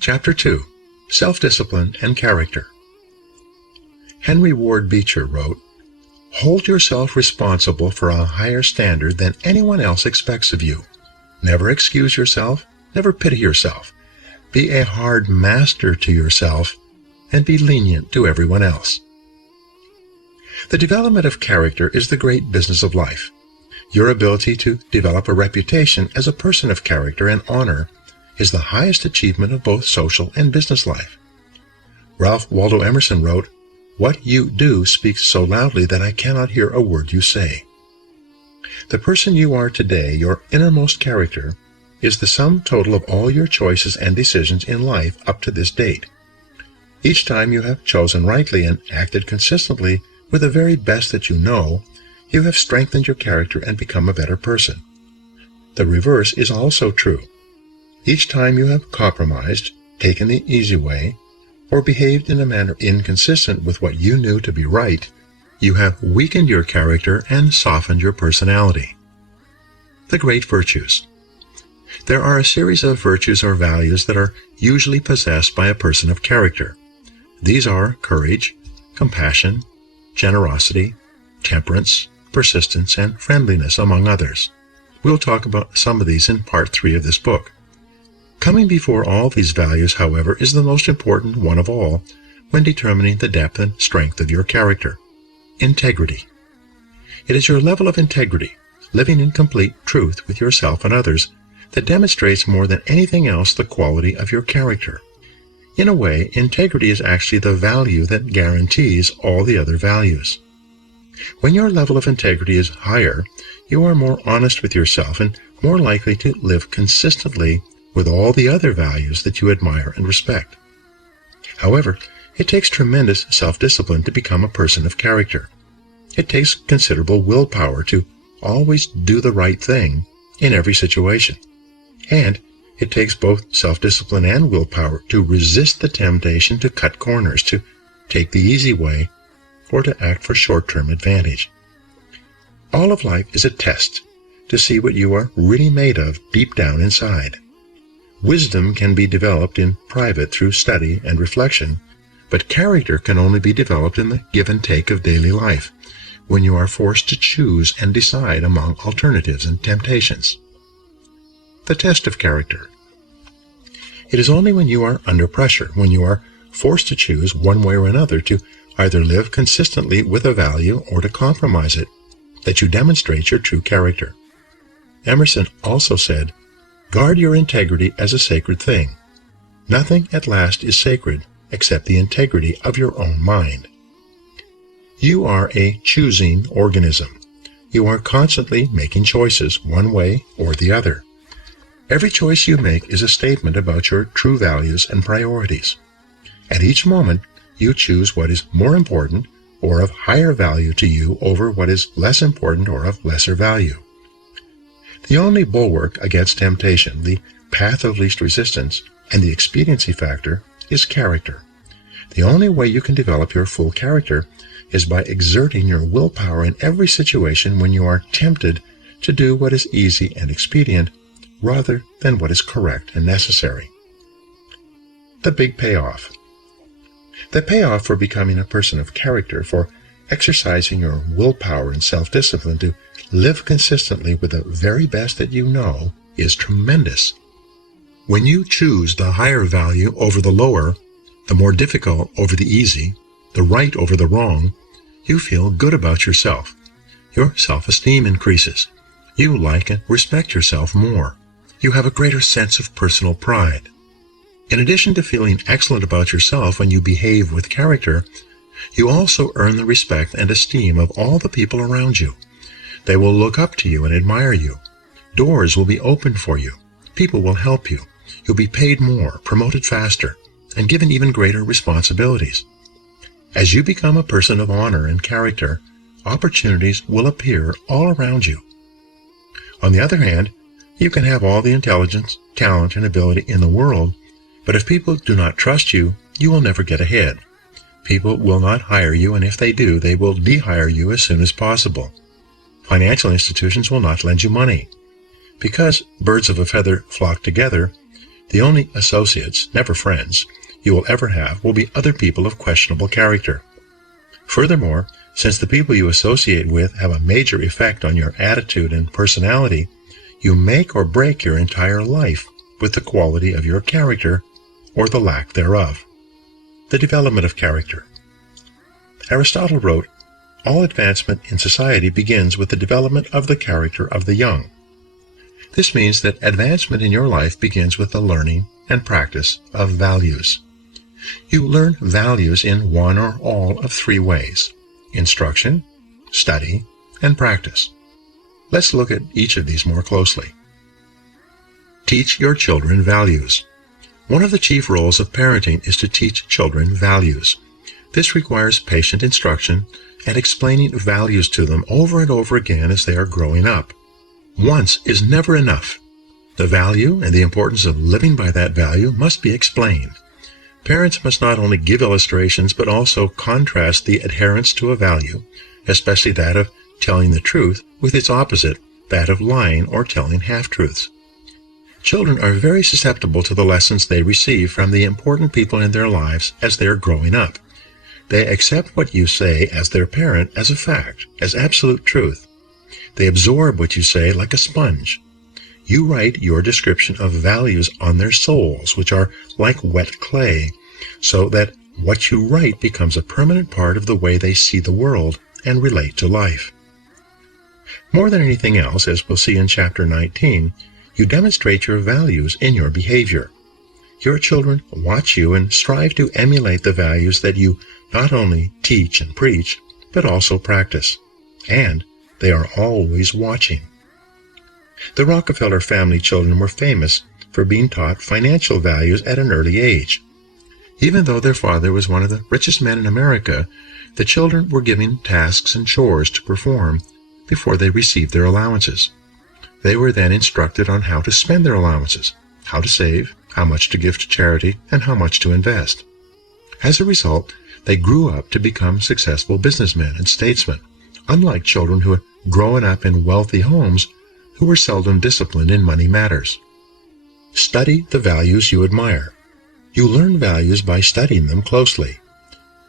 Chapter 2. Self-Discipline and Character. Henry Ward Beecher wrote, "Hold yourself responsible for a higher standard than anyone else expects of you. Never excuse yourself, never pity yourself. Be a hard master to yourself, and be lenient to everyone else." The development of character is the great business of life. Your ability to develop a reputation as a person of character and honor is the highest achievement of both social and business life. Ralph Waldo Emerson wrote, "What you do speaks so loudly that I cannot hear a word you say." The person you are today, your innermost character, is the sum total of all your choices and decisions in life up to this date. Each time you have chosen rightly and acted consistently with the very best that you know, you have strengthened your character and become a better person. The reverse is also true. Each time you have compromised, taken the easy way, or behaved in a manner inconsistent with what you knew to be right, you have weakened your character and softened your personality. The great virtues. There are a series of virtues or values that are usually possessed by a person of character. These are courage, compassion, generosity, temperance, persistence, and friendliness, among others. We'll talk about some of these in Part 3 of this book. Coming before all these values, however, is the most important one of all when determining the depth and strength of your character: integrity. It is your level of integrity, living in complete truth with yourself and others, that demonstrates more than anything else the quality of your character. In a way, integrity is actually the value that guarantees all the other values. When your level of integrity is higher, you are more honest with yourself and more likely to live consistently with all the other values that you admire and respect. However, it takes tremendous self-discipline to become a person of character. It takes considerable willpower to always do the right thing in every situation. And it takes both self-discipline and willpower to resist the temptation to cut corners, to take the easy way, or to act for short-term advantage. All of life is a test to see what you are really made of deep down inside. Wisdom can be developed in private through study and reflection, but character can only be developed in the give and take of daily life, when you are forced to choose and decide among alternatives and temptations. The test of character. It is only when you are under pressure, when you are forced to choose one way or another to either live consistently with a value or to compromise it, that you demonstrate your true character. Emerson also said, "Guard your integrity as a sacred thing. Nothing at last is sacred except the integrity of your own mind." You are a choosing organism. You are constantly making choices one way or the other. Every choice you make is a statement about your true values and priorities. At each moment, you choose what is more important or of higher value to you over what is less important or of lesser value. The only bulwark against temptation, the path of least resistance, and the expediency factor is character. The only way you can develop your full character is by exerting your willpower in every situation when you are tempted to do what is easy and expedient rather than what is correct and necessary. The big payoff. The payoff for becoming a person of character, for exercising your willpower and self-discipline to live consistently with the very best that you know, is tremendous. When you choose the higher value over the lower, the more difficult over the easy, the right over the wrong, you feel good about yourself. Your self-esteem increases. You like and respect yourself more. You have a greater sense of personal pride. In addition to feeling excellent about yourself when you behave with character, you also earn the respect and esteem of all the people around you. They will look up to you and admire you. Doors will be opened for you. People will help you. You'll be paid more, promoted faster, and given even greater responsibilities. As you become a person of honor and character, opportunities will appear all around you. On the other hand, you can have all the intelligence, talent, and ability in the world, but if people do not trust you, you will never get ahead. People will not hire you, and if they do, they will de-hire you as soon as possible. Financial institutions will not lend you money. Because birds of a feather flock together, The only associates, never friends, you will ever have will be other people of questionable character. Furthermore, since the people you associate with have a major effect on your attitude and personality, you make or break your entire life with the quality of your character or the lack thereof. The development of character. Aristotle wrote, "All advancement in society begins with the development of the character of the young." This means that advancement in your life begins with the learning and practice of values. You learn values in one or all of three ways: instruction, study, and practice. Let's look at each of these more closely. Teach your children values. One of the chief roles of parenting is to teach children values. This requires patient instruction and explaining values to them over and over again as they are growing up. Once is never enough. The value and the importance of living by that value must be explained. Parents must not only give illustrations but also contrast the adherence to a value, especially that of telling the truth, with its opposite, that of lying or telling half-truths. Children are very susceptible to the lessons they receive from the important people in their lives as they are growing up. They accept what you say as their parent as a fact, as absolute truth. They absorb what you say like a sponge. You write your description of values on their souls, which are like wet clay, so that what you write becomes a permanent part of the way they see the world and relate to life. More than anything else, as we'll see in Chapter 19, you demonstrate your values in your behavior. Your children watch you and strive to emulate the values that you not only teach and preach, but also practice. And they are always watching. The Rockefeller family children were famous for being taught financial values at an early age. Even though their father was one of the richest men in America, the children were given tasks and chores to perform before they received their allowances. They were then instructed on how to spend their allowances, how to save, how much to give to charity, and how much to invest. As a result, they grew up to become successful businessmen and statesmen, unlike children who had grown up in wealthy homes who were seldom disciplined in money matters. Study the values you admire. You learn values by studying them closely.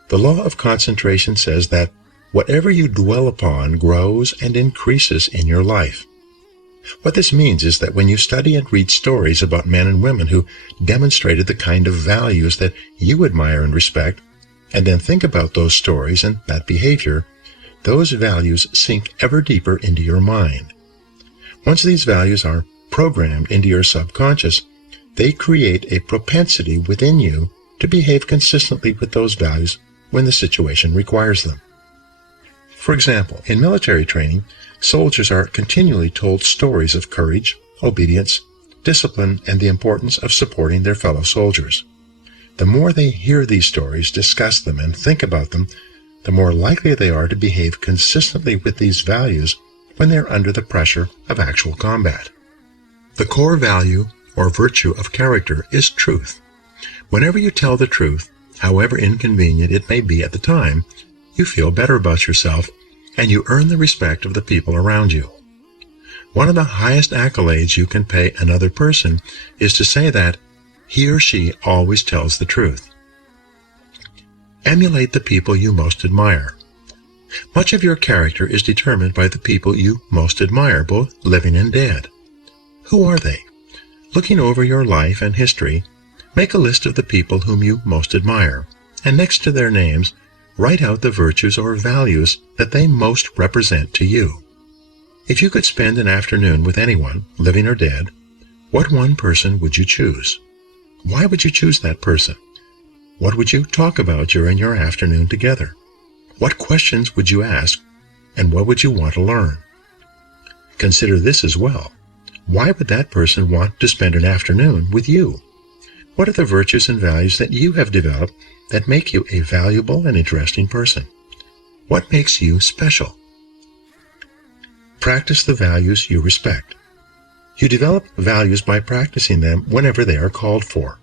The law of concentration says that whatever you dwell upon grows and increases in your life. What this means is that when you study and read stories about men and women who demonstrated the kind of values that you admire and respect, and then think about those stories and that behavior, those values sink ever deeper into your mind. Once these values are programmed into your subconscious, they create a propensity within you to behave consistently with those values when the situation requires them. For example, in military training, soldiers are continually told stories of courage, obedience, discipline, and the importance of supporting their fellow soldiers. The more they hear these stories, discuss them, and think about them, the more likely they are to behave consistently with these values when they are under the pressure of actual combat. The core value or virtue of character is truth. Whenever you tell the truth, however inconvenient it may be at the time, you feel better about yourself and you earn the respect of the people around you. One of the highest accolades you can pay another person is to say that he or she always tells the truth. Emulate the people you most admire. Much of your character is determined by the people you most admire, both living and dead. Who are they? Looking over your life and history, make a list of the people whom you most admire, and next to their names, write out the virtues or values that they most represent to you. If you could spend an afternoon with anyone, living or dead, what one person would you choose? Why would you choose that person? What would you talk about during your afternoon together? What questions would you ask, and what would you want to learn? Consider this as well. Why would that person want to spend an afternoon with you? What are the virtues and values that you have developed that make you a valuable and interesting person? What makes you special? Practice the values you respect. You develop values by practicing them whenever they are called for.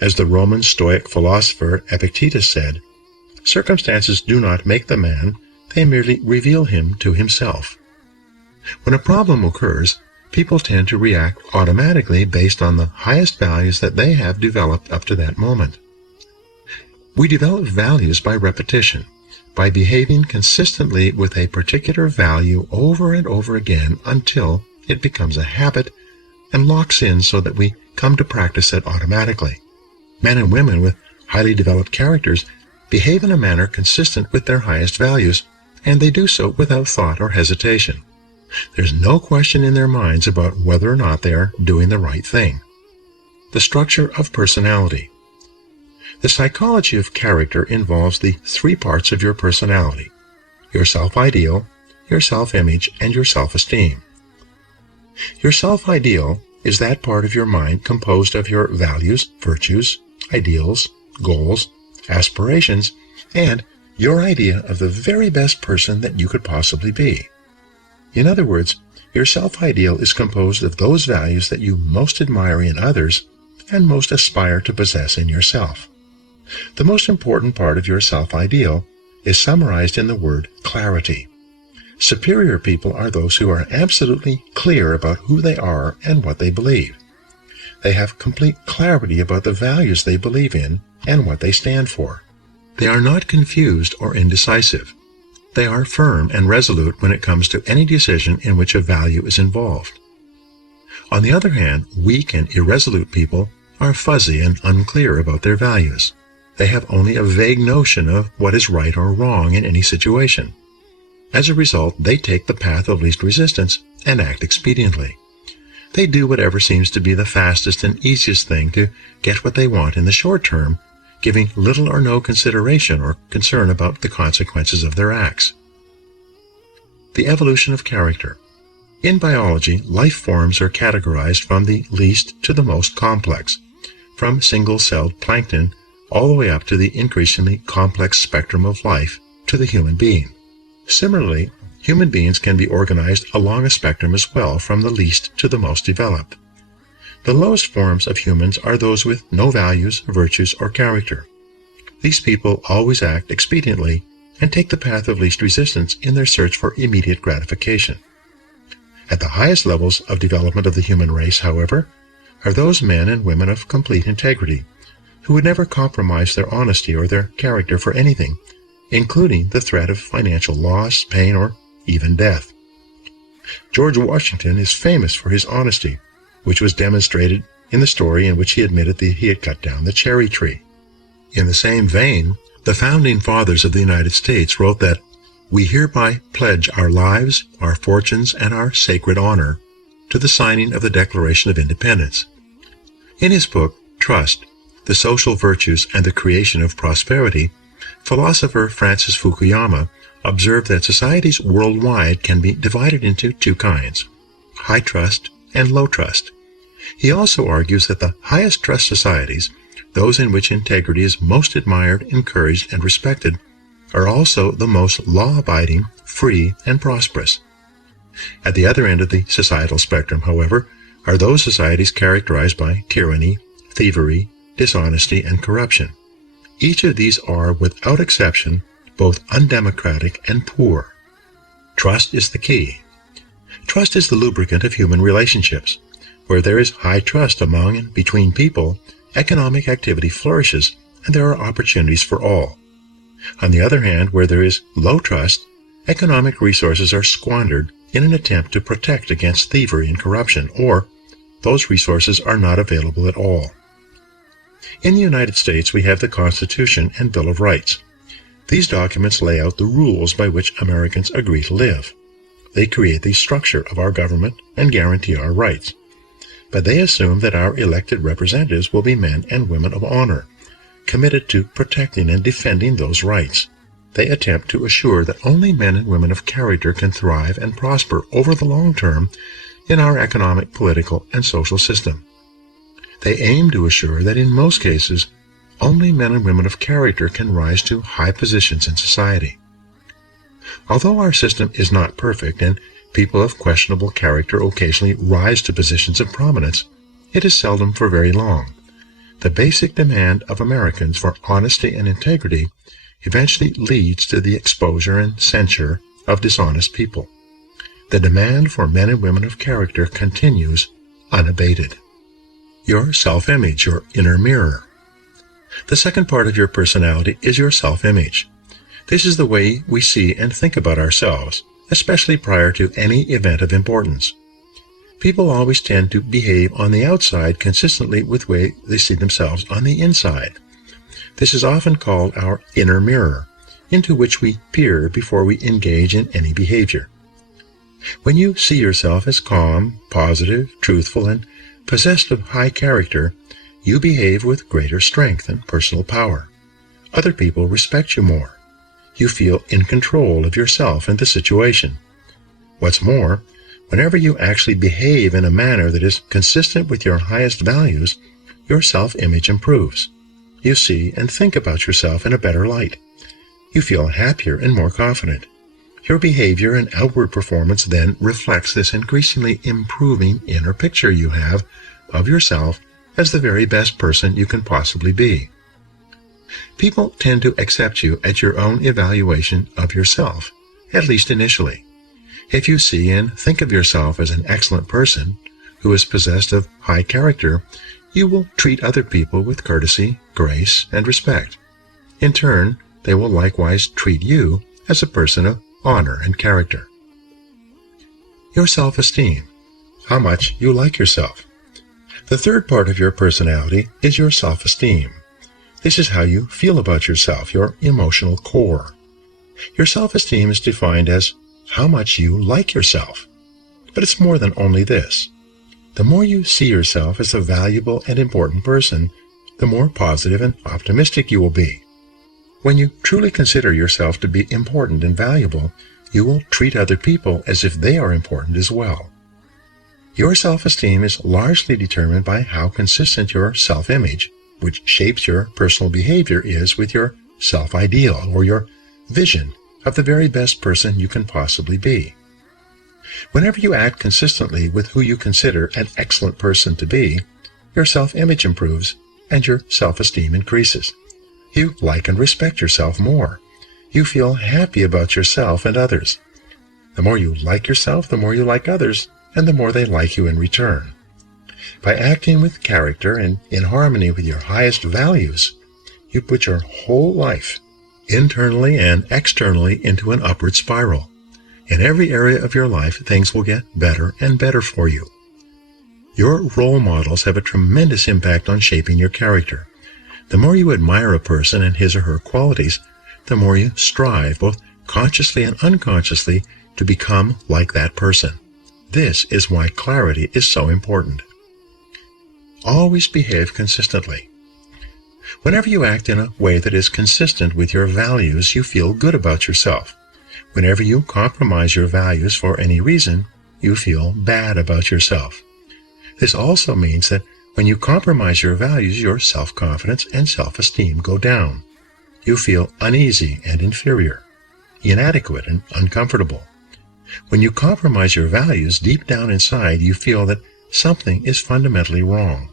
As the Roman Stoic philosopher Epictetus said, "Circumstances do not make the man, they merely reveal him to himself." When a problem occurs, People tend to react automatically based on the highest values that they have developed up to that moment. We develop values by repetition, by behaving consistently with a particular value over and over again until it becomes a habit and locks in so that we come to practice it automatically. Men and women with highly developed characters behave in a manner consistent with their highest values, and they do so without thought or hesitation. There's no question in their minds about whether or not they are doing the right thing. The structure of personality. The psychology of character involves the three parts of your personality: your self-ideal, your self-image, and your self-esteem. Your self-ideal is that part of your mind composed of your values, virtues, ideals, goals, aspirations, and your idea of the very best person that you could possibly be. In other words, your self-ideal is composed of those values that you most admire in others and most aspire to possess in yourself. The most important part of your self-ideal is summarized in the word clarity. Superior people are those who are absolutely clear about who they are and what they believe. They have complete clarity about the values they believe in and what they stand for. They are not confused or indecisive. They are firm and resolute when it comes to any decision in which a value is involved. On the other hand, weak and irresolute people are fuzzy and unclear about their values. They have only a vague notion of what is right or wrong in any situation. As a result, they take the path of least resistance and act expediently. They do whatever seems to be the fastest and easiest thing to get what they want in the short term, giving little or no consideration or concern about the consequences of their acts. The evolution of character. In biology, life forms are categorized from the least to the most complex, from single-celled plankton all the way up to the increasingly complex spectrum of life to the human being. Similarly, human beings can be organized along a spectrum as well, from the least to the most developed. The lowest forms of humans are those with no values, virtues, or character. These people always act expediently and take the path of least resistance in their search for immediate gratification. At the highest levels of development of the human race, however, are those men and women of complete integrity, who would never compromise their honesty or their character for anything, including the threat of financial loss, pain, or even death. George Washington is famous for his honesty, which was demonstrated in the story in which he admitted that he had cut down the cherry tree. In the same vein, the founding fathers of the United States wrote that, "We hereby pledge our lives, our fortunes, and our sacred honor to the signing of the Declaration of Independence." In his book, Trust, The Social Virtues and the Creation of Prosperity, philosopher Francis Fukuyama observed that societies worldwide can be divided into two kinds: high trust and low trust. He also argues that the highest trust societies, those in which integrity is most admired, encouraged, and respected, are also the most law-abiding, free, and prosperous. At the other end of the societal spectrum, however, are those societies characterized by tyranny, thievery, dishonesty, and corruption. Each of these are, without exception, both undemocratic and poor. Trust is the key. Trust is the lubricant of human relationships. Where there is high trust among and between people, economic activity flourishes, and there are opportunities for all. On the other hand, where there is low trust, economic resources are squandered in an attempt to protect against thievery and corruption, or those resources are not available at all. In the United States, we have the Constitution and Bill of Rights. These documents lay out the rules by which Americans agree to live. They create the structure of our government and guarantee our rights. But they assume that our elected representatives will be men and women of honor, committed to protecting and defending those rights. They attempt to assure that only men and women of character can thrive and prosper over the long term in our economic, political, and social system. They aim to assure that in most cases, only men and women of character can rise to high positions in society. Although our system is not perfect and people of questionable character occasionally rise to positions of prominence, it is seldom for very long. The basic demand of Americans for honesty and integrity eventually leads to the exposure and censure of dishonest people. the demand for men and women of character continues unabated. Your self-image, your inner mirror. The second part of your personality is your self-image. This is the way we see and think about ourselves, especially prior to any event of importance. People always tend to behave on the outside consistently with the way they see themselves on the inside. This is often called our inner mirror, into which we peer before we engage in any behavior. When you see yourself as calm, positive, truthful, and possessed of high character, you behave with greater strength and personal power. Other people respect you more. You feel in control of yourself and the situation. What's more, whenever you actually behave in a manner that is consistent with your highest values, your self-image improves. You see and think about yourself in a better light. You feel happier and more confident. Your behavior and outward performance then reflects this increasingly improving inner picture you have of yourself as the very best person you can possibly be. People tend to accept you at your own evaluation of yourself, at least initially. If you see and think of yourself as an excellent person who is possessed of high character, you will treat other people with courtesy, grace, and respect. In turn, they will likewise treat you as a person of honor and character. Your self-esteem, how much you like yourself. The third part of your personality is your self-esteem. This is how you feel about yourself, your emotional core. Your self-esteem is defined as how much you like yourself. But it's more than only this. The more you see yourself as a valuable and important person, the more positive and optimistic you will be. When you truly consider yourself to be important and valuable, you will treat other people as if they are important as well. Your self-esteem is largely determined by how consistent your self-image, which shapes your personal behavior, is with your self-ideal or your vision of the very best person you can possibly be. Whenever you act consistently with who you consider an excellent person to be, your self-image improves and your self-esteem increases. You like and respect yourself more. You feel happy about yourself and others. The more you like yourself, the more you like others, and the more they like you in return. By acting with character and in harmony with your highest values, you put your whole life, internally and externally, into an upward spiral. In every area of your life, things will get better and better for you. Your role models have a tremendous impact on shaping your character. The more you admire a person and his or her qualities, the more you strive, both consciously and unconsciously, to become like that person. This is why clarity is so important. Always behave consistently. Whenever you act in a way that is consistent with your values, you feel good about yourself. Whenever you compromise your values for any reason, you feel bad about yourself. This also means that when you compromise your values, your self-confidence and self-esteem go down. You feel uneasy and inferior, inadequate and uncomfortable. When you compromise your values, deep down inside you feel that something is fundamentally wrong.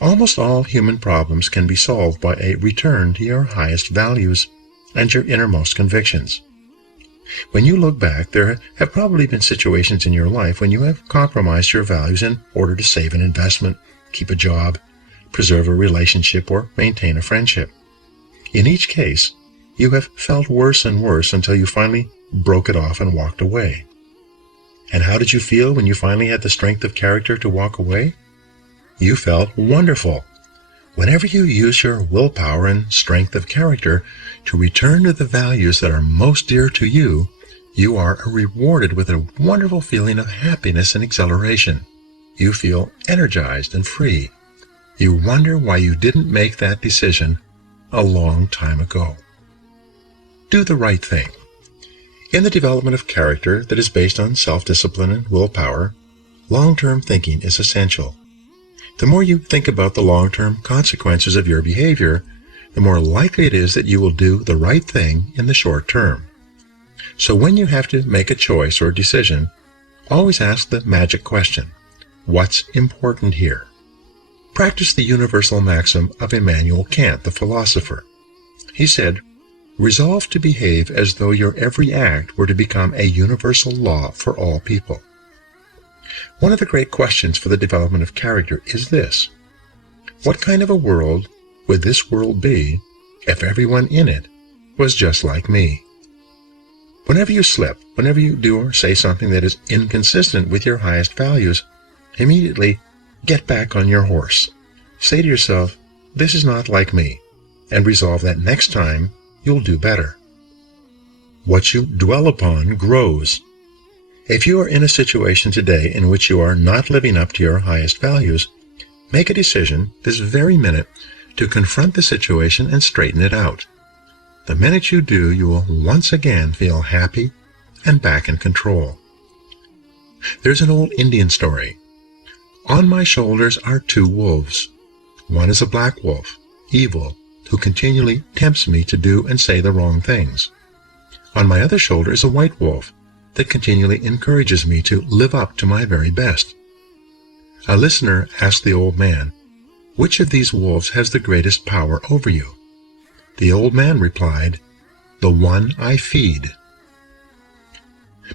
Almost all human problems can be solved by a return to your highest values and your innermost convictions. When you look back, there have probably been situations in your life when you have compromised your values in order to save an investment, keep a job, preserve a relationship, or maintain a friendship. In each case, you have felt worse and worse until you finally broke it off and walked away. And how did you feel when you finally had the strength of character to walk away? You felt wonderful. Whenever you use your willpower and strength of character to return to the values that are most dear to you, you are rewarded with a wonderful feeling of happiness and exhilaration. You feel energized and free. You wonder why you didn't make that decision a long time ago. Do the right thing. In the development of character that is based on self-discipline and willpower, long-term thinking is essential. The more you think about the long-term consequences of your behavior, the more likely it is that you will do the right thing in the short term. So when you have to make a choice or decision, always ask the magic question, what's important here? Practice the universal maxim of Immanuel Kant, the philosopher. He said, Resolve to behave as though your every act were to become a universal law for all people. One of the great questions for the development of character is this: what kind of a world would this world be if everyone in it was just like me? Whenever you slip, whenever you do or say something that is inconsistent with your highest values, immediately get back on your horse. Say to yourself, this is not like me, and resolve that next time you'll do better. What you dwell upon grows. If you are in a situation today in which you are not living up to your highest values, make a decision this very minute to confront the situation and straighten it out. The minute you do, you will once again feel happy and back in control. There's an old Indian story. On my shoulders are two wolves. One is a black wolf, evil, who continually tempts me to do and say the wrong things. On my other shoulder is a white wolf that continually encourages me to live up to my very best. A listener asked the old man, which of these wolves has the greatest power over you? The old man replied, the one I feed.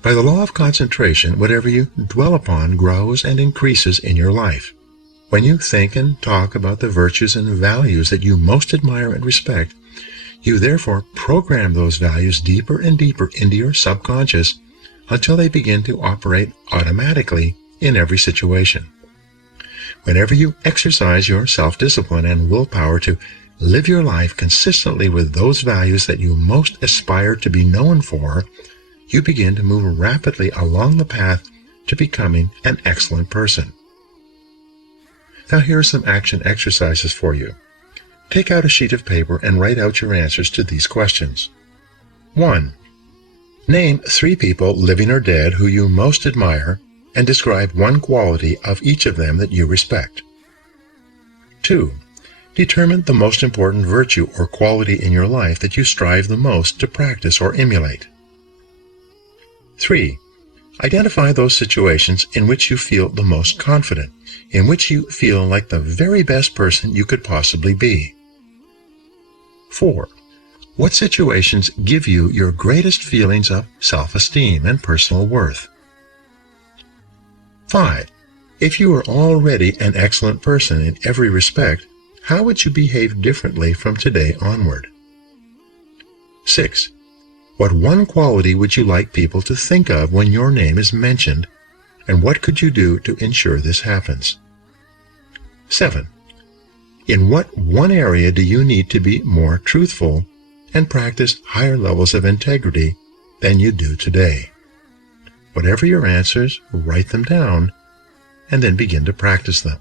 By the law of concentration, whatever you dwell upon grows and increases in your life. When you think and talk about the virtues and values that you most admire and respect, you therefore program those values deeper and deeper into your subconscious until they begin to operate automatically in every situation. Whenever you exercise your self-discipline and willpower to live your life consistently with those values that you most aspire to be known for, you begin to move rapidly along the path to becoming an excellent person. Now here are some action exercises for you. Take out a sheet of paper and write out your answers to these questions. 1. Name 3 people, living or dead, who you most admire, and describe one quality of each of them that you respect. 2. Determine the most important virtue or quality in your life that you strive the most to practice or emulate. 3. Identify those situations in which you feel the most confident, in which you feel like the very best person you could possibly be. 4. What situations give you your greatest feelings of self-esteem and personal worth? 5. If you are already an excellent person in every respect, how would you behave differently from today onward? 6. What one quality would you like people to think of when your name is mentioned, and what could you do to ensure this happens? 7. In what one area do you need to be more truthful and practice higher levels of integrity than you do today? Whatever your answers, write them down, and then begin to practice them.